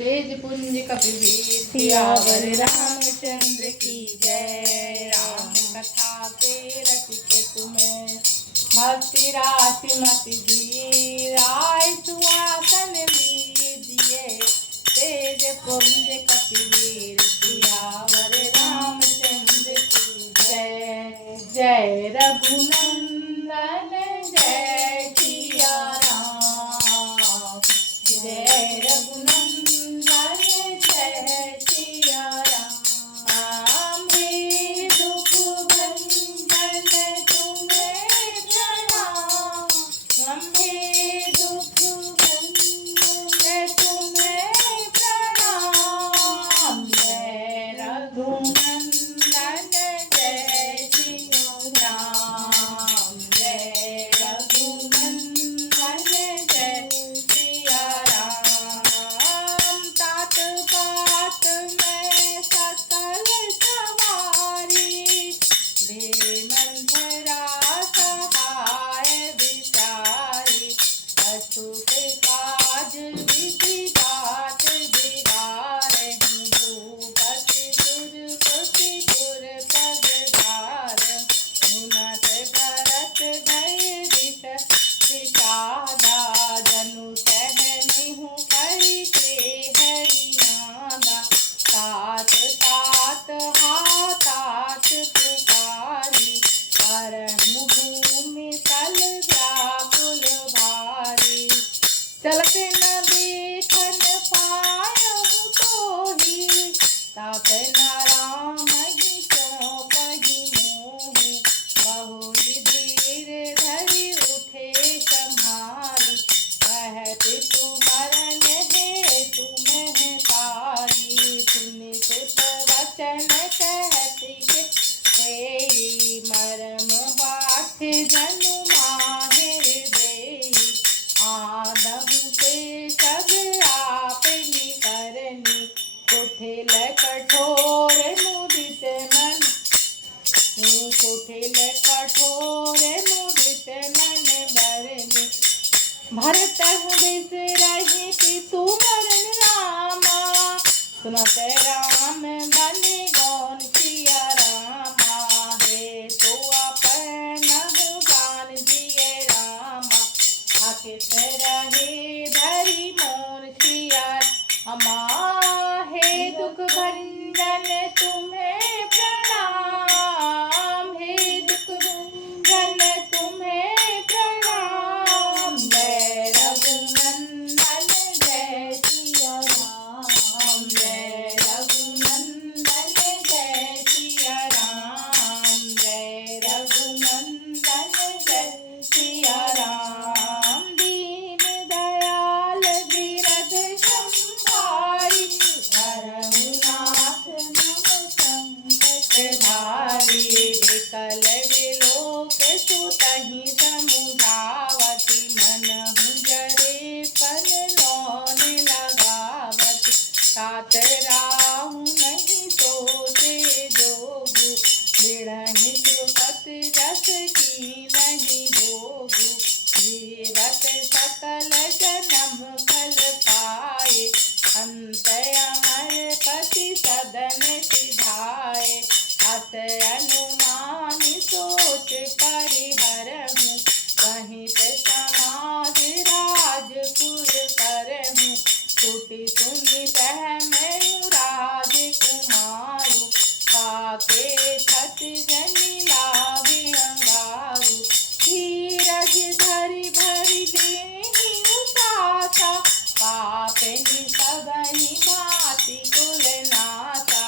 तेज पुंज कपिवीर सियावर रामचंद्र की जय। राम कथा के रसिक तुम्हें भक्ति राशि मति दी। राय सुआसन लीजिए तेज पुंज कपिवीर सियावर रामचंद्र की जय। जय रघुनंदन जय सिया राम। जय रघुनंदन जय सिया राम। हे दुख भंजन तुम्हें प्रणाम। हे दुख भंजन तुम्हें प्रणाम। जय रघुनंदन जय सिया राम। जय रघुनंदन जय सिया राम। तात पात में सकल सवारी दे मंथरा सहाय विचारी। अशुभ काज विधि तात बिगाड़हि। भूपति सुरपति पुर पगधार। उन्नत करत भय दिस विषादा। जनु सहनिहु करि के हरि नादा। तात तात हा तात पुकारी। करहु भूमि तल व्याकुल भारी। चलते न देखन पायहु तोहि। तात न रामहि चौपहि मोहि। बहुरि धीर धरि उठे सम्हारी। कहत सुमरन हेतु महतारी। सुनि सुत वचन कहत के तेई। मरम बाठ जनु माहे देई। आदम से सब आपनि करनी। कुटिल कठोर मुदित मन। कुटिल कठोर मुदित मन बरनी। भरत बिसरहि पितु मरन रामा। सुनत राम बन गौन सिया रामा। हे तो अपनहु जान जिय रामा। अकित रहे धरि मोर सिया रामा। हे दुख भंजन तुम्हें प्रणाम। हे दुख भंजन तुम्हें प्रणाम। जय रघुनंदन जय सिया राम। जय रघुनंदन जय सिया राम। जय रघुनंदन जय सिया राम। दीन दयाल गिरध संभारी। रघुनाथ नम संकट भारी। विकल विलोक सुतहि समुझावति। मनहु जरे पन लौन लगावति। तात राहु नहीं सोचे जोगु। दृढ़हि सुपति जस की नहीं भोगु। जीवत सकल जन्म फल पाए। अंत अमर पति सदन सिधाए। अत अनुमानि सोच परिहरहु। कहित समाज राजपुर करहु। टूटी सुनि सहमयु राजकुमारु। पाके छत जनि लागे अंगारु। धीरज धरि भरि देहि उतासा। पापनि सबहि भांति कुल नासा।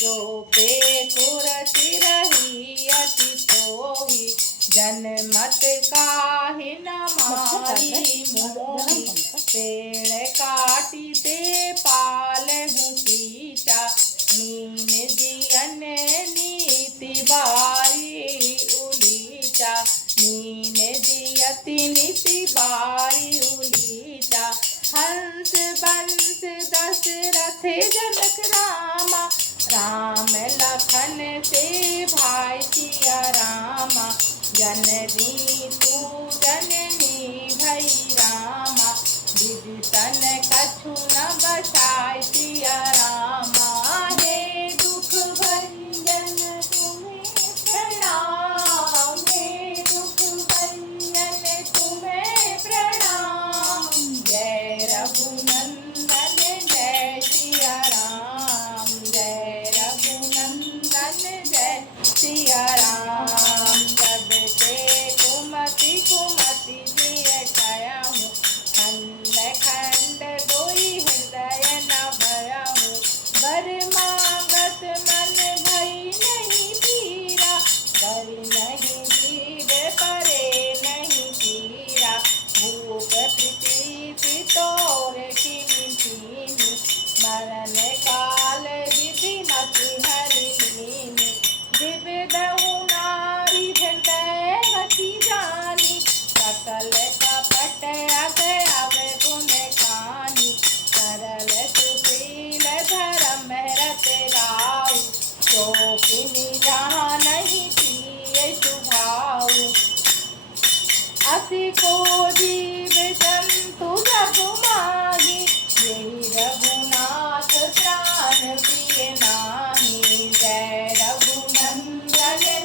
जो पे कुरति रही अति सोहि। जनमत काहि न मारी मोहि। पेड़ काटी ते पालहु कीचा। मीन जियन नीति बारी उलीचा। मीन जियति नीति बारी उलीचा। हंस बंस दशरथ जनक रामा। राम लखन से भाई सिया रामा। जननी तू जननी भई रामा। विदितन कछु न बसाई शोकिनी जहाँ नहीं पिए सुभाऊ। असी को जीव जंतु जग माही, यही रघुनाथ प्राण प्रिय नाही। जय रघुनंदन जय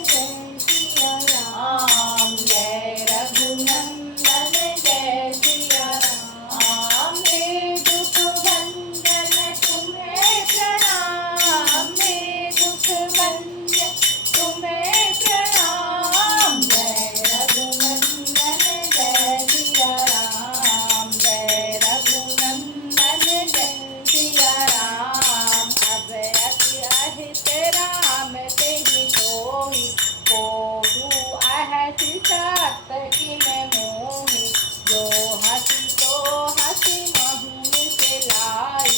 सिया राम, जय रघुनंदन जय सिया राम। हे दुख भंजन तुम्हें प्रणाम, हे दुख भंजन तुम्हें प्रणाम। जय रघुनंदन जय सिया राम, जय रघुनंदन जय सिया राम। अब अति अहित राम तेहि सोई, कोहु अहसि सत किन मोहि। जो हसी तो हसी महु मिथिलाई,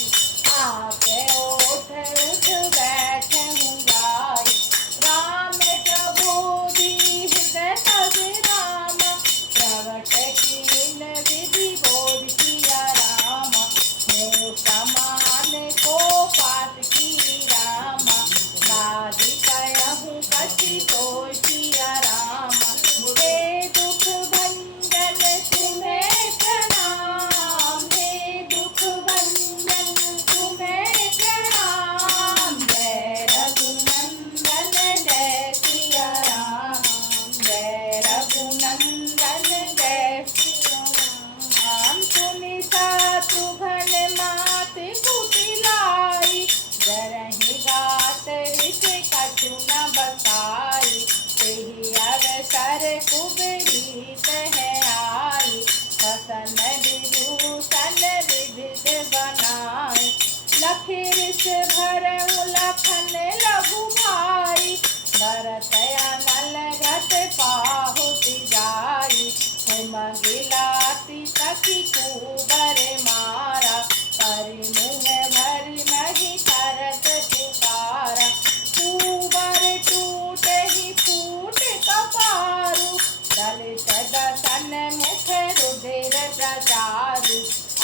आके ओठ उठ बैठहु जाई। राम प्रबोधि हृदय तज राम, प्रगट कीन विधि बोध किया राम। मुँह समान को पात की राम, लादि कहूँ कछि तोय सिया राम। हे दुख भंजन तुम्हें प्रणाम, हे दुख भंजन तुम्हें प्रणाम। जय रघुनंदन जय सिया राम, जय रघुनंदन जय सिया राम। सुनि शत्रुघ्न मात कुटिलाई, डरहि गात ऋष कछु न बसाई। तेहि अवसर कुबरीत है आई, हसन विभूषण विविध बनाई। लखि ऋष भरहु लखन लघु भाई, भरत अनल घट पाहुति जाई। हुम गिलाति सखी कुबर मारा, परि मुँह भरि महि करत पुकारा। कुबर टूटहि फूट कपारु, दलित दसन मुख रुधिर प्रचारु।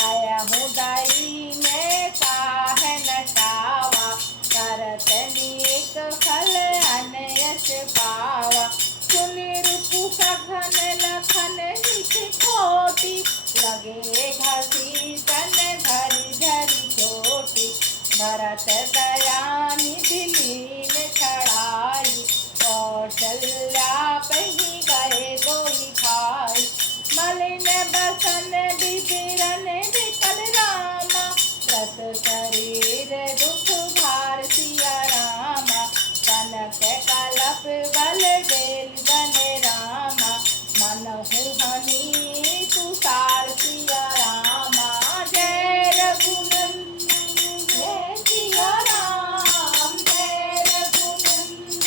अयहु दईने काहे नटावा, करत नेक फल अनयस पावा। सुनि रिपु सघन लखन लिखि खोटी, लगे घसी तन धरि धरि चोटी। भरत दया निधि लीन छड़ाई, कौशल्या पहि गए दोई भाई। मलिन बसन विपिरन विकल रामा, रत शरीर दुख भार सिया रामा। कनक कलप बल बेल बन रामा, मनहु हनी तुषार सिया रामा। जय रघुनंदन जय सिया राम, जय रघुनंदन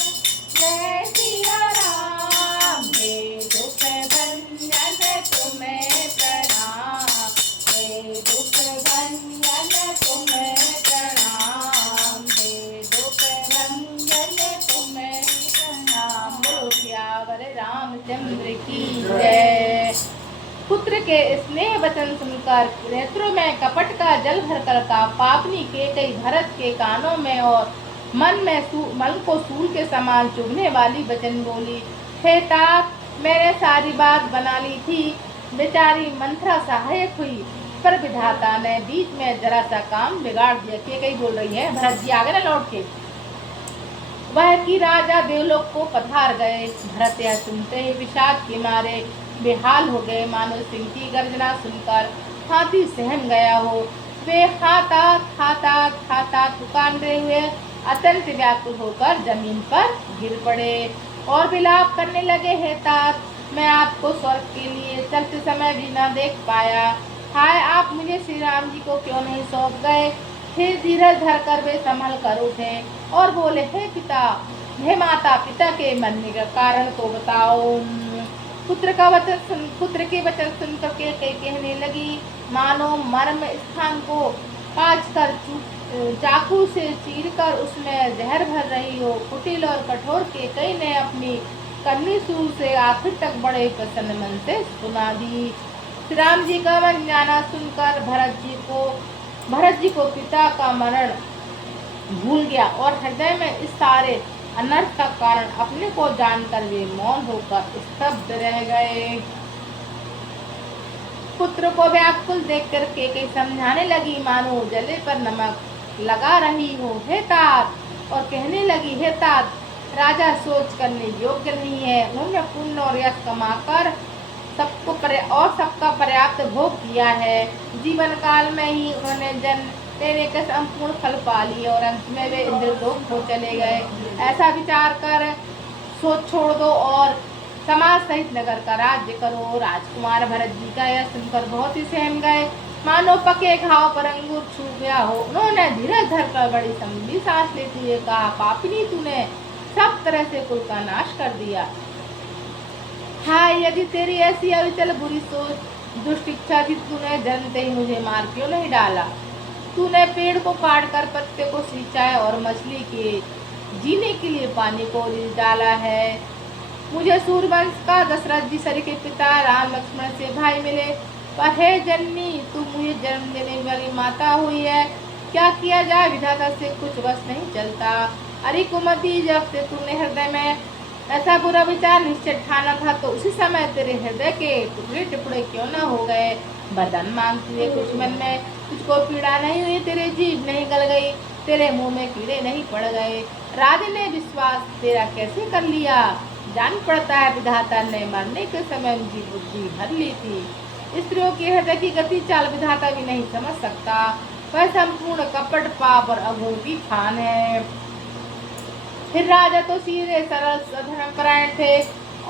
जय सिया राम। हे दुख भंजन तुम्हें प्रणाम, हे दुख भंजन तुम्हें प्रणाम, हे दुख भंजन तुम्हें प्रणाम। बोलो सियावर रामचंद्र की जय। पुत्र के स्नेह वचन सुनकर नेत्रों में कपट का जल भरकर का पापनी केकई भरत के कानों में और मन को सूल के समान चुभने वाली वचन बोली। हे तात, मैंने सारी बात बना ली थी, बेचारी मंथरा सहायक हुई, पर विधाता ने बीच में जरा सा काम बिगाड़ दिया। केकई बोल रही है, भरत जी आगे न लौट के। वह कि राजा देवलोक को पधार गए। भरत यह सुनते ही विषाद के मारे बेहाल हो गए, मानो सिंह की गर्जना सुनकर हाथी सहम गया हो। वे खाता पुकारते हुए अत्यंत व्याकुल होकर जमीन पर गिर पड़े और विलाप करने लगे। हे तात, मैं आपको स्वर्ग के लिए चलते समय भी न देख पाया। हाय, आप मुझे श्री राम जी को क्यों नहीं सौंप गए। फिर धीरज धरकर वे संभल कर उठे और बोले, हे पिता, हे माता, पिता के मरने का कारण तो बताओ। पुत्र के वचन सुनकर के कहने लगी, मानो मर्म स्थान को काट कर चाकू से चीरकर उसमें जहर भर रही हो। कुटिल और कठोर केकई ने अपनी करनी सूल से आखिर तक बड़े प्रसन्न मन से सुना दी। श्री राम जी का वचन जाना सुनकर भरत जी को पिता का मरण भूल गया और हृदय में इस सारे अनर्थ का कारण अपने को जानकर वे मौन होकर स्तब्ध रह गए। पुत्र को व्याकुल देखकर केकई समझाने लगी, मानो जले पर नमक लगा रही हो। हे तात, और कहने लगी, हे तात, राजा सोच करने योग्य नहीं है। उन्होंने पुण्य और यश कमाकर सबका पर्याप्त भोग किया है। जीवन काल में ही उन्होंने जन्म लेने के संपूर्ण फल पा लिए और अंत में वे इंद्रलोक को चले गए। ऐसा विचार कर सोच छोड़ दो और समाज सहित नगर का राज्य करो। राजकुमार भरत जी का यह सुनकर बहुत ही सहम गए, मानो पके घाव पर अंगूर छू गया हो। उन्होंने धीरे धरकर बड़ी लंबी सांस लेते हुए कहा, पापिनी, तूने सब तरह से कुल का नाश कर दिया। हाय, यदि तेरी ऐसी अविचल बुरी सोच, दुष्ट इच्छा थी, तूने जन्मते ही मुझे मार क्यों नहीं डाला? तूने पेड़ को काट कर पत्ते को सिंचाया और मछली के जीने के लिए पानी को डाला है। मुझे सूर्यवंश का दशरथ जी सर के पिता राम लक्ष्मण से भाई मिले, पर हे जननी, तू मुझे जन्म देने वाली माता हुई है। क्या किया जाए, विधाता से कुछ बस नहीं चलता। अरे कुमति, जब से तूने हृदय में ऐसा बुरा विचार निश्चय ठाना था, तो उसी समय तेरे हृदय के टुकड़े टुकड़े क्यों न हो गए? वरदान मांगती हुए कुछ मन में तुझको पीड़ा नहीं हुई, तेरे जीभ नहीं गल गई, तेरे मुंह में कीड़े नहीं पड़ गए। राजा ने विश्वास तेरा कैसे कर लिया? जान पड़ता है विधाता ने मरने के समय उनकी बुद्धि भर ली थी। स्त्रियों के हृदय की गति चाल विधाता भी नहीं समझ सकता। वह संपूर्ण कपट, पाप और अघोर की खान है। फिर राजा तो सीधे सरल धर्मपरायण थे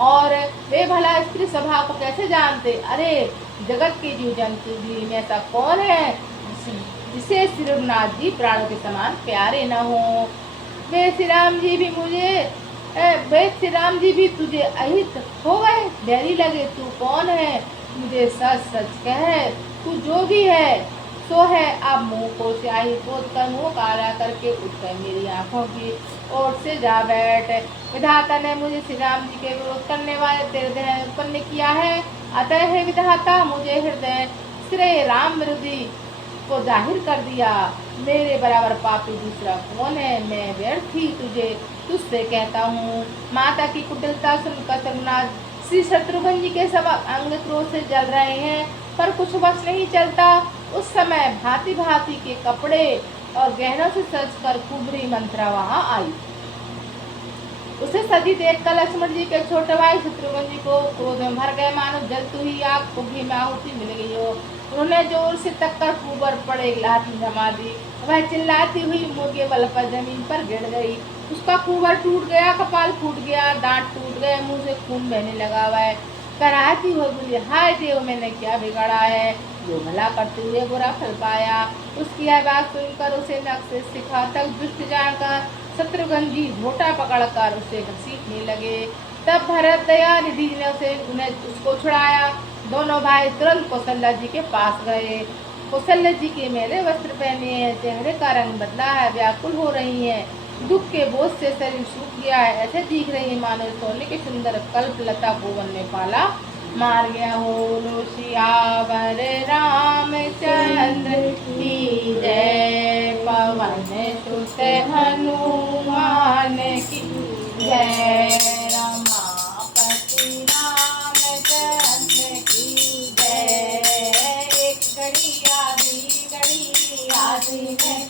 और वे भला स्त्री स्वभाव को कैसे जानते? अरे जगत के जीव जंतु भी में ऐसा कौन है जिसे श्री रघुनाथ जी प्राणों के समान प्यारे न हो? वे श्री राम जी भी तुझे अहित हो गए, बैरी लगे। तू कौन है? मुझे सच सच कह, तू जो भी है सो है। अब मुंह को स्याही पोत कर मुंह काला करके उठकर मेरी आंखों की ओर से जा बैठ। विधाता ने मुझे श्री राम जी के विरोध करने वाले तेरे हृदय उत्पन्न किया है, अतः हे विधाता, मुझे हृदय श्री राम विरोधी को जाहिर कर दिया। मेरे बराबर पापी दूसरा कौन है? मैं व्यर्थी तुझसे कहता हूँ। माता की कुटिलता सुनकर रघुनाथ श्री शत्रुघ्न जी के सब अंग क्रोध से जल रहे हैं, पर कुछ बस नहीं चलता। उस समय भांति भांति के कपड़े और गहनों से सजकर कुबरी मंत्रा वहां आई। उसे सजी देखकर लक्ष्मण जी के छोटे भाई शत्रुघ्न जी को क्रोध में भर गए, मानो जलती हुई आग को घी में आहुति मिल गई हो। उन्होंने जोर से तक्कर कुबर पर एक लाठी जमा दी। वह चिल्लाती हुई मुंह के बल पर जमीन पर गिर गई। उसका कुबर टूट गया, कपाल फूट गया, दांत टूट गए, मुंह से खून बहने लगा। वह कराहती हुई बोली, हाय देव, मैंने क्या बिगाड़ा है जो भला करते हुए बुरा फल पाया? उसकी यह बात सुनकर उसे नख से शिखा तक दुष्ट जानकर शत्रुघ्न जी झोटा पकड़कर उसे घसीटने लगे। तब भरत दया निधि ने उसको छुड़ाया। दोनों भाई तुरंत कौशल्या जी के पास गए। कौशल्या जी के मैले वस्त्र पहने हैं, चेहरे का रंग बदला है, व्याकुल हो रही हैं, दुख के बोझ से शरीर सूख गया है, ऐसे दिख रही है मानो सोने के सुंदर कल्प लता को वन में पाला मार गया हो। सियावर रामचंद्र की जय, पवन सुत हनुमान की जय, रमापति रामचंद्र की जय। एक घड़ी आधी में